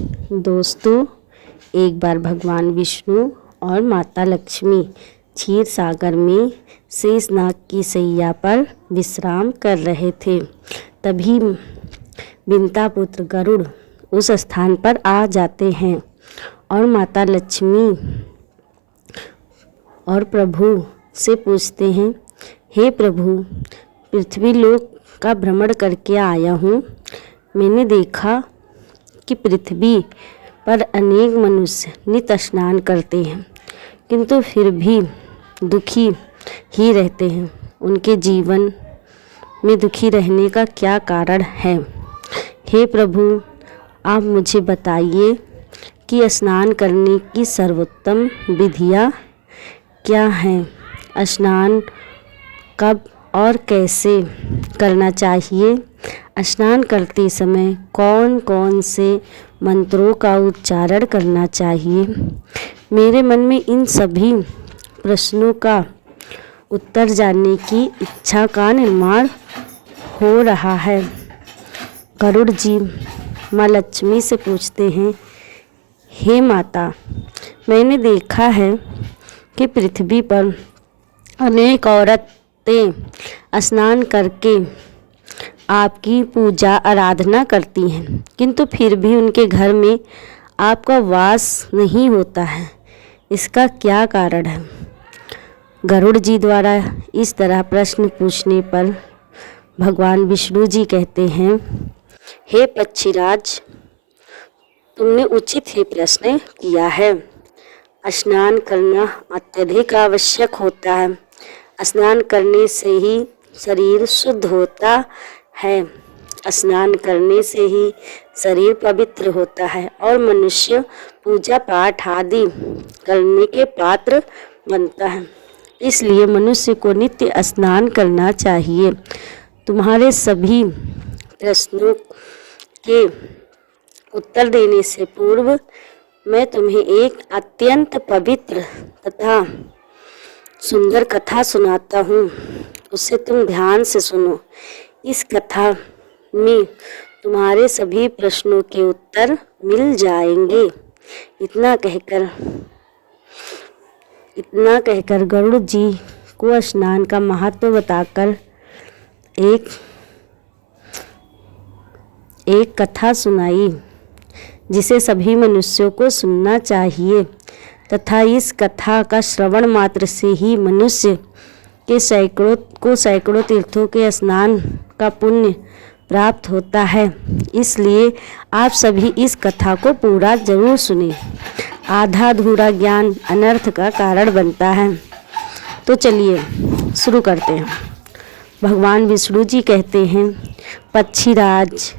दोस्तों, एक बार भगवान विष्णु और माता लक्ष्मी क्षीर सागर में शेषनाग की सैया पर विश्राम कर रहे थे। तभी विंता पुत्र गरुड़ उस स्थान पर आ जाते हैं और माता लक्ष्मी और प्रभु से पूछते हैं, हे प्रभु, पृथ्वी लोक का भ्रमण करके आया हूँ। मैंने देखा कि पृथ्वी पर अनेक मनुष्य नित स्नान करते हैं, किंतु फिर भी दुखी ही रहते हैं। उनके जीवन में दुखी रहने का क्या कारण है? हे प्रभु, आप मुझे बताइए कि स्नान करने की सर्वोत्तम विधियाँ क्या हैं? स्नान कब और कैसे करना चाहिए? स्नान करते समय कौन कौन से मंत्रों का उच्चारण करना चाहिए? मेरे मन में इन सभी प्रश्नों का उत्तर जानने की इच्छा का निर्माण हो रहा है। गरुड़ जी माँ लक्ष्मी से पूछते हैं, हे माता, मैंने देखा है कि पृथ्वी पर अनेक औरतें स्नान करके आपकी पूजा आराधना करती हैं, किंतु फिर भी उनके घर में आपका वास नहीं होता है। इसका क्या कारण है? गरुड़ जी द्वारा इस तरह प्रश्न पूछने पर भगवान विष्णु जी कहते हैं, हे पक्षीराज, तुमने उचित ही प्रश्न किया है। स्नान करना अत्यधिक आवश्यक होता है। स्नान करने से ही शरीर शुद्ध होता है। स्नान करने से ही शरीर पवित्र होता है और मनुष्य पूजा पाठ आदि करने के पात्र बनता है। इसलिए मनुष्य को नित्य स्नान करना चाहिए। तुम्हारे सभी प्रश्नों के उत्तर देने से पूर्व मैं तुम्हें एक अत्यंत पवित्र तथा सुंदर कथा सुनाता हूँ। उसे तुम ध्यान से सुनो। इस कथा में तुम्हारे सभी प्रश्नों के उत्तर मिल जाएंगे। इतना कहकर गरुड़ जी को स्नान का महत्व बताकर एक कथा सुनाई, जिसे सभी मनुष्यों को सुनना चाहिए तथा इस कथा का श्रवण मात्र से ही मनुष्य के सैकड़ों तीर्थों के स्नान का पुण्य प्राप्त होता है। इसलिए आप सभी इस कथा को पूरा जरूर सुनें। आधा अधूरा ज्ञान अनर्थ का कारण बनता है। तो चलिए शुरू करते हैं। भगवान विष्णु जी कहते हैं, पक्षीराज,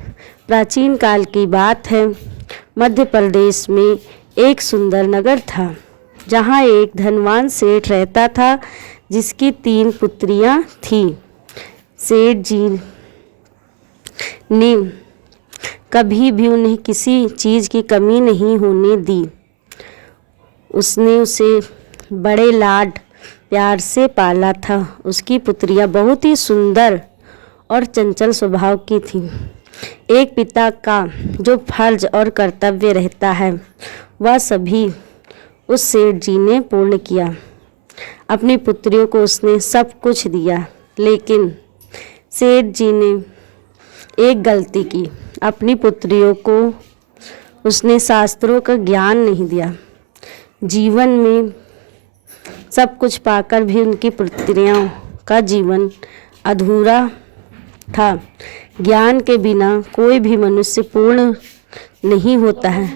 प्राचीन काल की बात है। मध्य प्रदेश में एक सुंदर नगर था, जहाँ एक धनवान सेठ रहता था, जिसकी 3 पुत्रियाँ थीं। सेठ जी ने कभी भी उन्हें किसी चीज़ की कमी नहीं होने दी। उसने उसे बड़े लाड प्यार से पाला था। उसकी पुत्रियाँ बहुत ही सुंदर और चंचल स्वभाव की थीं। एक पिता का जो फर्ज और कर्तव्य रहता है, वह सभी उस सेठ जी ने पूर्ण किया। अपनी पुत्रियों को उसने सब कुछ दिया, लेकिन सेठ जी ने एक गलती की। अपनी पुत्रियों को उसने शास्त्रों का ज्ञान नहीं दिया। जीवन में सब कुछ पाकर भी उनकी पुत्रियों का जीवन अधूरा था। ज्ञान के बिना कोई भी मनुष्य पूर्ण नहीं होता है।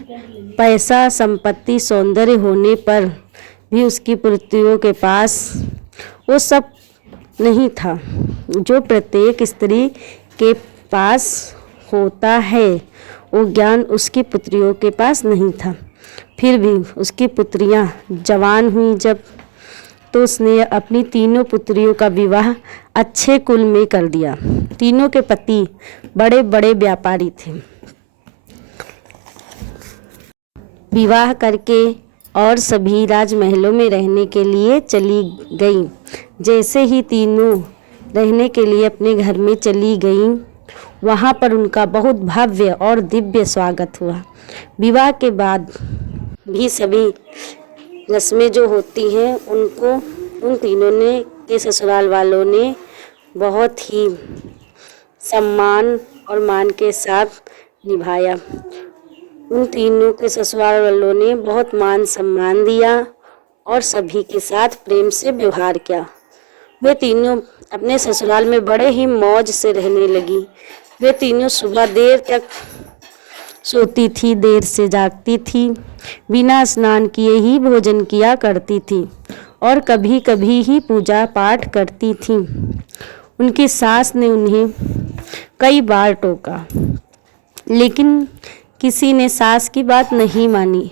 पैसा, संपत्ति, सौंदर्य होने पर भी उसकी पुत्रियों के पास वो सब नहीं था जो प्रत्येक स्त्री के पास होता है। वो ज्ञान उसकी पुत्रियों के पास नहीं था। फिर भी उसकी पुत्रियां जवान हुई जब, तो उसने अपनी तीनों पुत्रियों का विवाह अच्छे कुल में कर दिया। तीनों के पति बड़े बड़े व्यापारी थे। विवाह करके और सभी राजमहलों में रहने के लिए चली गईं। जैसे ही तीनों रहने के लिए अपने घर में चली गईं, वहाँ पर उनका बहुत भव्य और दिव्य स्वागत हुआ। विवाह के बाद भी सभी रस्में जो होती हैं उनको उन तीनों ने के ससुराल वालों ने बहुत ही सम्मान और मान के साथ निभाया। उन तीनों के ससुराल वालों ने बहुत मान सम्मान दिया और सभी के साथ प्रेम से व्यवहार किया। वे तीनों अपने ससुराल में बड़े ही मौज से रहने लगी। वे तीनों सुबह देर तक सोती थी, देर से जागती थी, बिना स्नान किए ही भोजन किया करती थी और कभी कभी ही पूजा पाठ करती थी। उनकी सास ने उन्हें कई बार टोका, लेकिन किसी ने सास की बात नहीं मानी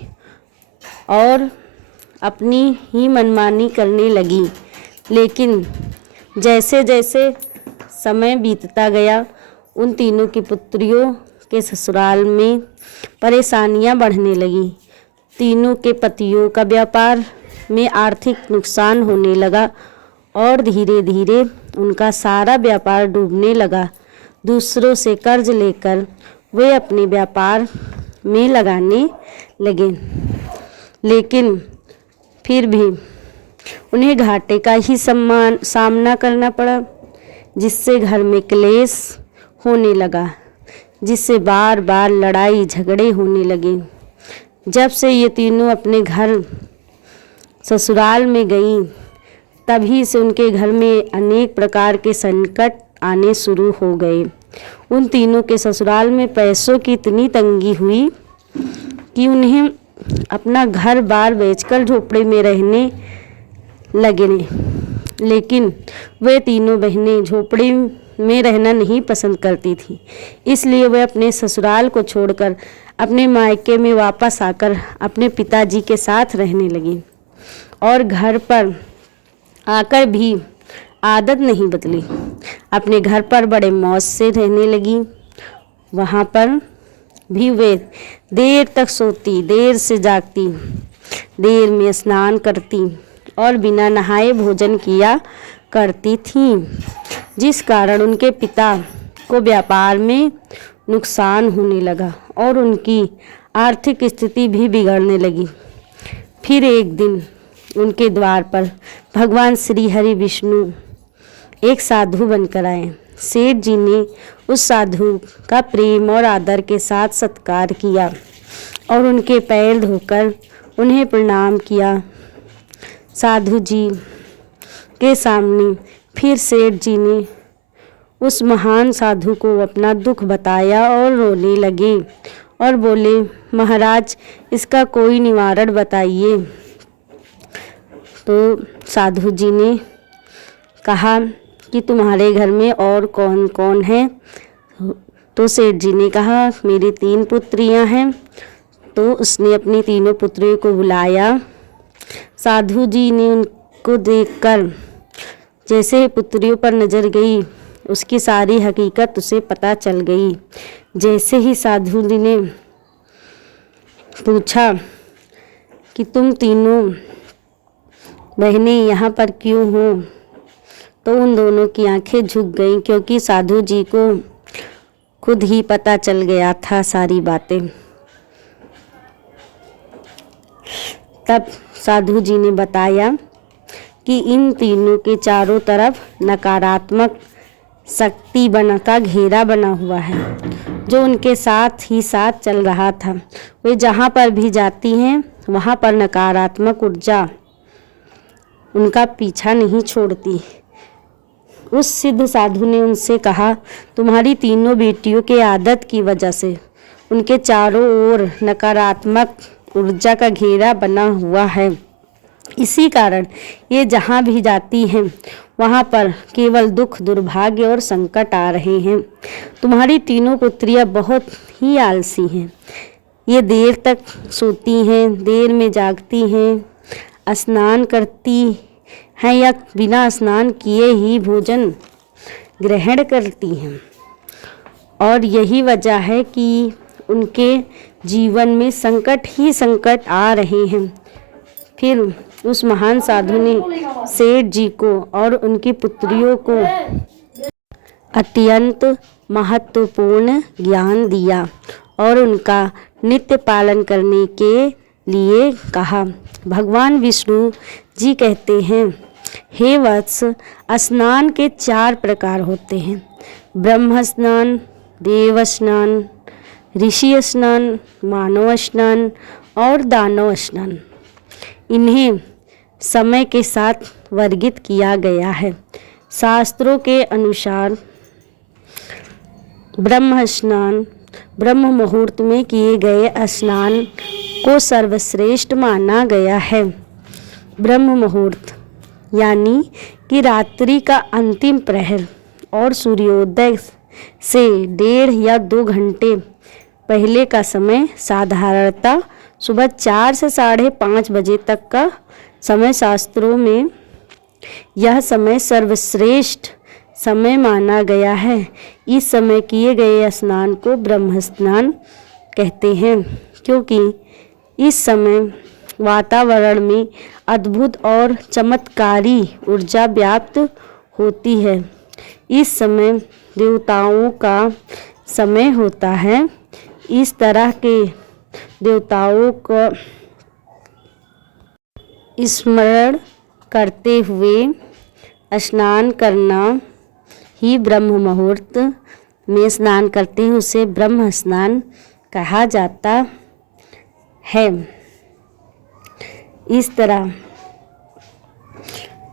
और अपनी ही मनमानी करने लगी। लेकिन जैसे जैसे समय बीतता गया, उन तीनों की पुत्रियों के ससुराल में परेशानियां बढ़ने लगी। तीनों के पतियों का व्यापार में आर्थिक नुकसान होने लगा और धीरे धीरे उनका सारा व्यापार डूबने लगा। दूसरों से कर्ज लेकर वे अपने व्यापार में लगाने लगे, लेकिन फिर भी उन्हें घाटे का ही सामना करना पड़ा, जिससे घर में क्लेश होने लगा, जिससे बार बार लड़ाई झगड़े होने लगे। जब से ये तीनों अपने घर ससुराल में गईं, तभी से उनके घर में अनेक प्रकार के संकट आने शुरू हो गए। उन तीनों के ससुराल में पैसों की इतनी तंगी हुई कि उन्हें अपना घर बार बेचकर झोपड़े में रहने लगे। लेकिन वे तीनों बहनें झोपड़े में रहना नहीं पसंद करती थी, इसलिए वे अपने ससुराल को छोड़कर अपने मायके में वापस आकर अपने पिताजी के साथ रहने लगी और घर पर आकर भी आदत नहीं बदली। अपने घर पर बड़े मौज से रहने लगी। वहाँ पर भी वे देर तक सोती, देर से जागती, देर में स्नान करती और बिना नहाए भोजन किया करती थीं, जिस कारण उनके पिता को व्यापार में नुकसान होने लगा और उनकी आर्थिक स्थिति भी बिगड़ने लगी। फिर एक दिन उनके द्वार पर भगवान श्री हरि विष्णु एक साधु बनकर आए। सेठ जी ने उस साधु का प्रेम और आदर के साथ सत्कार किया और उनके पैर धोकर उन्हें प्रणाम किया। साधु जी के सामने फिर सेठ जी ने उस महान साधु को अपना दुख बताया और रोने लगे और बोले, महाराज इसका कोई निवारण बताइए। तो साधु जी ने कहा कि तुम्हारे घर में और कौन कौन है? तो सेठ जी ने कहा मेरी 3 पुत्रियां हैं। तो उसने अपनी तीनों पुत्रियों को बुलाया। साधु जी ने उनको देखकर जैसे ही पुत्रियों पर नज़र गई, उसकी सारी हकीकत उसे पता चल गई। जैसे ही साधु जी ने पूछा कि तुम तीनों बहनें यहाँ पर क्यों हो, तो उन दोनों की आंखें झुक गईं, क्योंकि साधु जी को खुद ही पता चल गया था सारी बातें। तब साधु जी ने बताया कि इन तीनों के चारों तरफ नकारात्मक शक्ति का घेरा बना हुआ है, जो उनके साथ ही साथ चल रहा था। वे जहाँ पर भी जाती हैं वहाँ पर नकारात्मक ऊर्जा उनका पीछा नहीं छोड़ती। उस सिद्ध साधु ने उनसे कहा, तुम्हारी तीनों बेटियों के आदत की वजह से उनके चारों ओर नकारात्मक ऊर्जा का घेरा बना हुआ है। इसी कारण ये जहाँ भी जाती हैं वहाँ पर केवल दुख, दुर्भाग्य और संकट आ रहे हैं। तुम्हारी तीनों पुत्रियाँ बहुत ही आलसी हैं। ये देर तक सोती हैं, देर में जागती हैं, स्नान करती हैं या बिना स्नान किए ही भोजन ग्रहण करती हैं। और यही वजह है कि उनके जीवन में संकट ही संकट आ रहे हैं। फिर उस महान साधु ने सेठ जी को और उनकी पुत्रियों को अत्यंत महत्वपूर्ण ज्ञान दिया और उनका नित्य पालन करने के लिए कहा। भगवान विष्णु जी कहते हैं, हे वत्स, स्नान के 4 प्रकार होते हैं: ब्रह्म स्नान, देव स्नान, ऋषि स्नान, मानव स्नान और दानव स्नान। इन्हें समय के साथ वर्गीत किया गया है। शास्त्रों के अनुसार ब्रह्म स्नान ब्रह्म मुहूर्त में किए गए स्नान को सर्वश्रेष्ठ माना गया है। ब्रह्म मुहूर्त यानी कि रात्रि का अंतिम प्रहर और सूर्योदय से 1.5 या 2 घंटे पहले का समय साधारणतः सुबह 4 से 5:30 बजे तक का समय। शास्त्रों में यह समय सर्वश्रेष्ठ समय माना गया है। इस समय किए गए स्नान को ब्रह्म स्नान कहते हैं, क्योंकि इस समय वातावरण में अद्भुत और चमत्कारी ऊर्जा व्याप्त होती है। इस समय देवताओं का समय होता है। इस तरह के देवताओं का स्मरण करते हुए स्नान करना ही ब्रह्म मुहूर्त में स्नान करते हैं उसे ब्रह्म स्नान कहा जाता है। इस तरह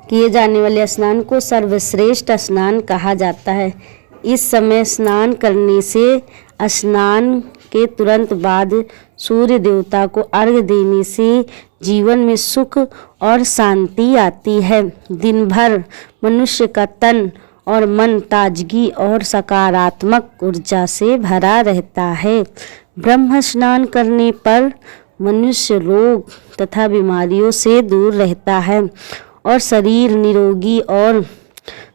किए जाने वाले स्नान को सर्वश्रेष्ठ स्नान कहा जाता है। इस समय स्नान करने से स्नान के तुरंत बाद सूर्य देवता को अर्घ्य देने से जीवन में सुख और शांति आती है। दिन भर मनुष्य का तन और मन ताजगी और सकारात्मक ऊर्जा से भरा रहता है। ब्रह्म स्नान करने पर मनुष्य रोग तथा बीमारियों से दूर रहता है और शरीर निरोगी और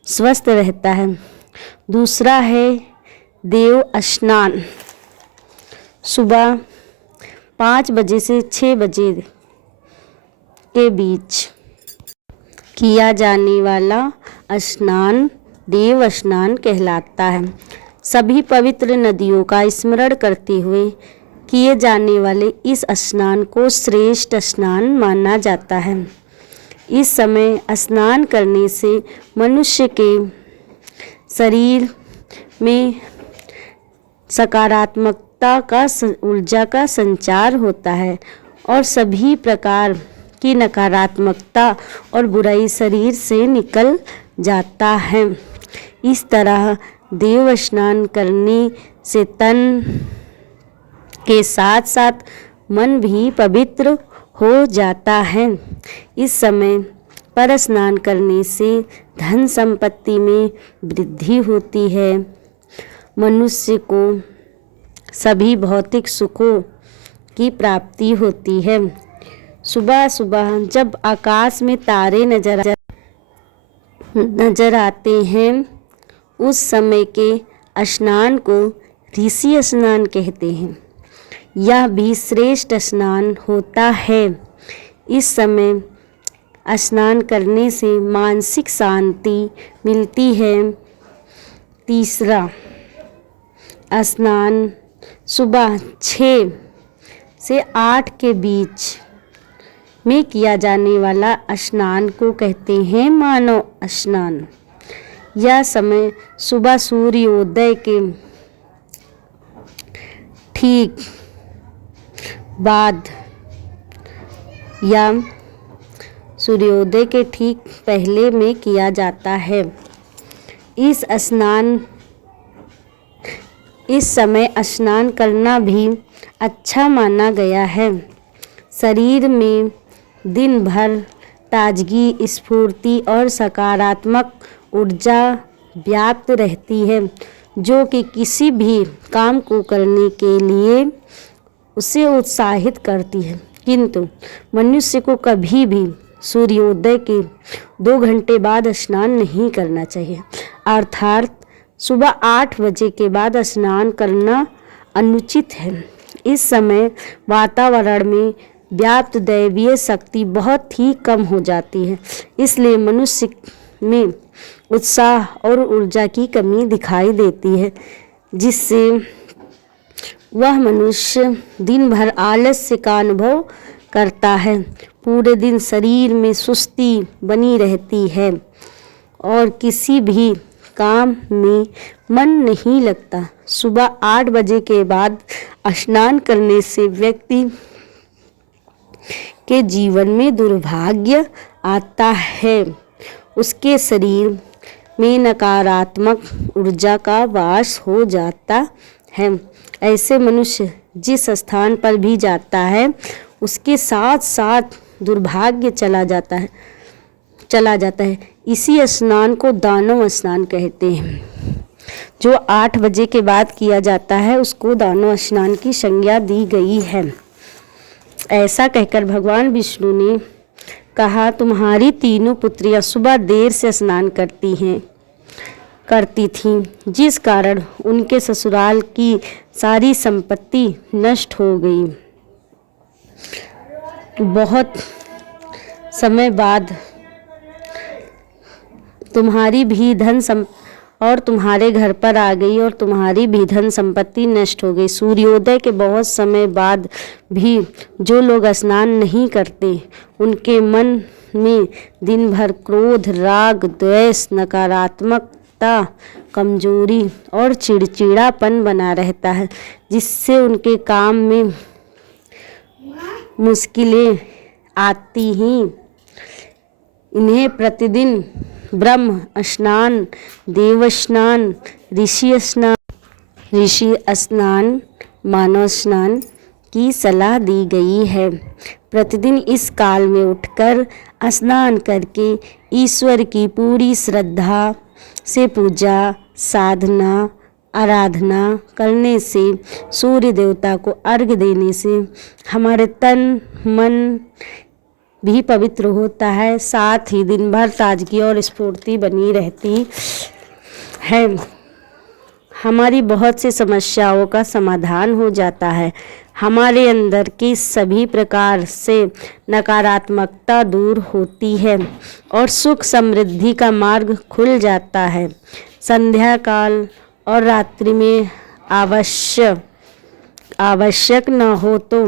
स्वस्थ रहता है। दूसरा है देव स्नान। सुबह 5 बजे से 6 बजे के बीच किया जाने वाला स्नान देव स्नान कहलाता है। सभी पवित्र नदियों का स्मरण करते हुए किए जाने वाले इस स्नान को श्रेष्ठ स्नान माना जाता है। इस समय स्नान करने से मनुष्य के शरीर में सकारात्मकता का ऊर्जा का संचार होता है और सभी प्रकार की नकारात्मकता और बुराई शरीर से निकल जाता है। इस तरह देव स्नान करने से तन के साथ साथ मन भी पवित्र हो जाता है। इस समय पर स्नान करने से धन संपत्ति में वृद्धि होती है। मनुष्य को सभी भौतिक सुखों की प्राप्ति होती है। सुबह सुबह जब आकाश में तारे नजर आते हैं उस समय के स्नान को ऋषि स्नान कहते हैं। यह भी श्रेष्ठ स्नान होता है। इस समय स्नान करने से मानसिक शांति मिलती है। तीसरा स्नान सुबह 6 से 8 के बीच में किया जाने वाला स्नान को कहते हैं मानव स्नान। यह समय सुबह सूर्योदय के ठीक बाद या सूर्योदय के ठीक पहले में किया जाता है। इस समय स्नान करना भी अच्छा माना गया है। शरीर में दिन भर ताजगी, स्फूर्ति और सकारात्मक ऊर्जा व्याप्त रहती है, जो कि किसी भी काम को करने के लिए उसे उत्साहित करती है। किंतु मनुष्य को कभी भी सूर्योदय के 2 घंटे बाद स्नान नहीं करना चाहिए, अर्थात सुबह 8 बजे के बाद स्नान करना अनुचित है। इस समय वातावरण में व्याप्त दैवीय शक्ति बहुत ही कम हो जाती है, इसलिए मनुष्य में उत्साह और ऊर्जा की कमी दिखाई देती है, जिससे वह मनुष्य दिन भर आलस्य का अनुभव करता है। पूरे दिन शरीर में सुस्ती बनी रहती है और किसी भी काम में मन नहीं लगता। सुबह 8 बजे के बाद स्नान करने से व्यक्ति के जीवन में दुर्भाग्य आता है। उसके शरीर में नकारात्मक ऊर्जा का वास हो जाता है। ऐसे मनुष्य जिस स्थान पर भी जाता है उसके साथ साथ दुर्भाग्य चला जाता है। इसी स्नान को दानव स्नान कहते हैं। जो 8 बजे के बाद किया जाता है उसको दानव स्नान की संज्ञा दी गई है। ऐसा कहकर भगवान विष्णु ने कहा, तुम्हारी तीनों पुत्रियां सुबह देर से स्नान करती थीं, जिस कारण उनके ससुराल की सारी संपत्ति नष्ट हो गई। बहुत समय बाद तुम्हारी भी तुम्हारे घर पर आ गई और तुम्हारी भी धन संपत्ति नष्ट हो गई। सूर्योदय के बहुत समय बाद भी जो लोग स्नान नहीं करते उनके मन में दिन भर क्रोध, राग, द्वेष, नकारात्मकता, कमजोरी और चिड़चिड़ापन बना रहता है, जिससे उनके काम में मुश्किलें आती ही। इन्हें प्रतिदिन ब्रह्म स्नान, देव स्नान, ऋषि स्नान, मानव स्नान की सलाह दी गई है। प्रतिदिन इस काल में उठकर स्नान करके ईश्वर की पूरी श्रद्धा से पूजा, साधना, आराधना करने से, सूर्य देवता को अर्घ्य देने से हमारे तन मन भी पवित्र होता है। साथ ही दिन भर ताजगी और स्फूर्ति बनी रहती है। हमारी बहुत सी समस्याओं का समाधान हो जाता है। हमारे अंदर की सभी प्रकार से नकारात्मकता दूर होती है और सुख समृद्धि का मार्ग खुल जाता है। संध्या काल और रात्रि में आवश्यक न हो तो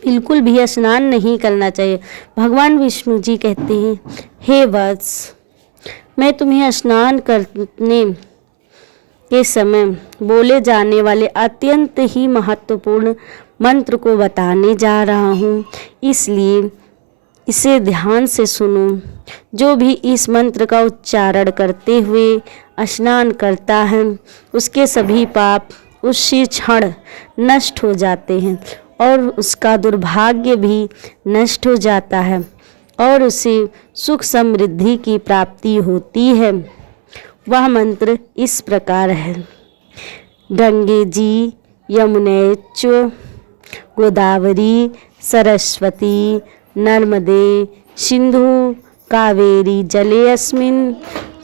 बिल्कुल भी स्नान नहीं करना चाहिए। भगवान विष्णु जी कहते हैं, हे वत्स, मैं तुम्हें स्नान करने के समय बोले जाने वाले अत्यंत ही महत्वपूर्ण मंत्र को बताने जा रहा हूँ, इसलिए इसे ध्यान से सुनो। जो भी इस मंत्र का उच्चारण करते हुए स्नान करता है उसके सभी पाप उसी क्षण नष्ट हो जाते हैं और उसका दुर्भाग्य भी नष्ट हो जाता है और उसे सुख समृद्धि की प्राप्ति होती है। वह मंत्र इस प्रकार है, गंगे जी यमुने च गोदावरी सरस्वती नर्मदे सिंधु कावेरी जले अस्मिन्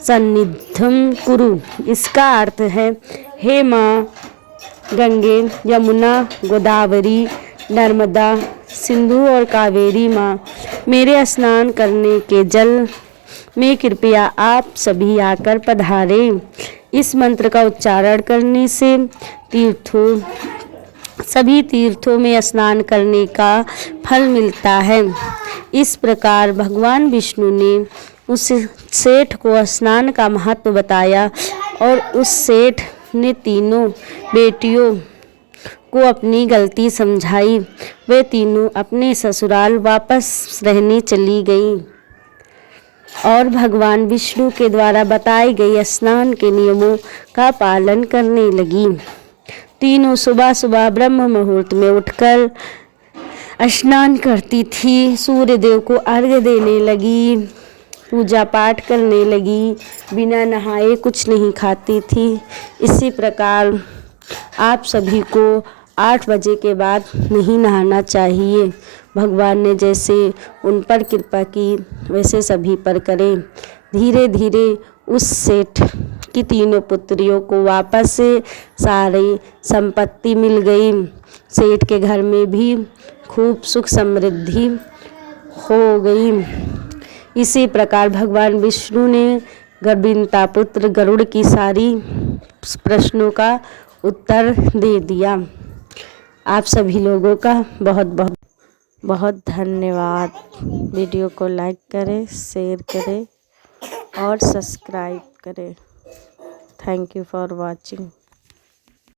सन्निधिं कुरु। इसका अर्थ है, हे माँ गंगे, यमुना, गोदावरी, नर्मदा, सिंधु और कावेरी माँ, मेरे स्नान करने के जल में कृपया आप सभी आकर पधारें। इस मंत्र का उच्चारण करने से सभी तीर्थों में स्नान करने का फल मिलता है। इस प्रकार भगवान विष्णु ने उस सेठ को स्नान का महत्व बताया और उस सेठ ने तीनों बेटियों को अपनी गलती समझाई। वे तीनों अपने ससुराल वापस रहने चली गईं और भगवान विष्णु के द्वारा बताई गई स्नान के नियमों का पालन करने लगी। तीनों सुबह सुबह ब्रह्म मुहूर्त में उठकर स्नान करती थी, सूर्य देव को अर्घ्य देने लगी, पूजा पाठ करने लगी, बिना नहाए कुछ नहीं खाती थी। इसी प्रकार आप सभी को 8 बजे के बाद नहीं नहाना चाहिए। भगवान ने जैसे उन पर कृपा की वैसे सभी पर करें। धीरे धीरे उस सेठ की तीनों पुत्रियों को वापस से सारी संपत्ति मिल गई। सेठ के घर में भी खूब सुख समृद्धि हो गई। इसी प्रकार भगवान विष्णु ने गरुड़िनता पुत्र गरुड़ की सारी प्रश्नों का उत्तर दे दिया। आप सभी लोगों का बहुत बहुत बहुत धन्यवाद। वीडियो को लाइक करें, शेयर करें और सब्सक्राइब करें। Thank you for watching.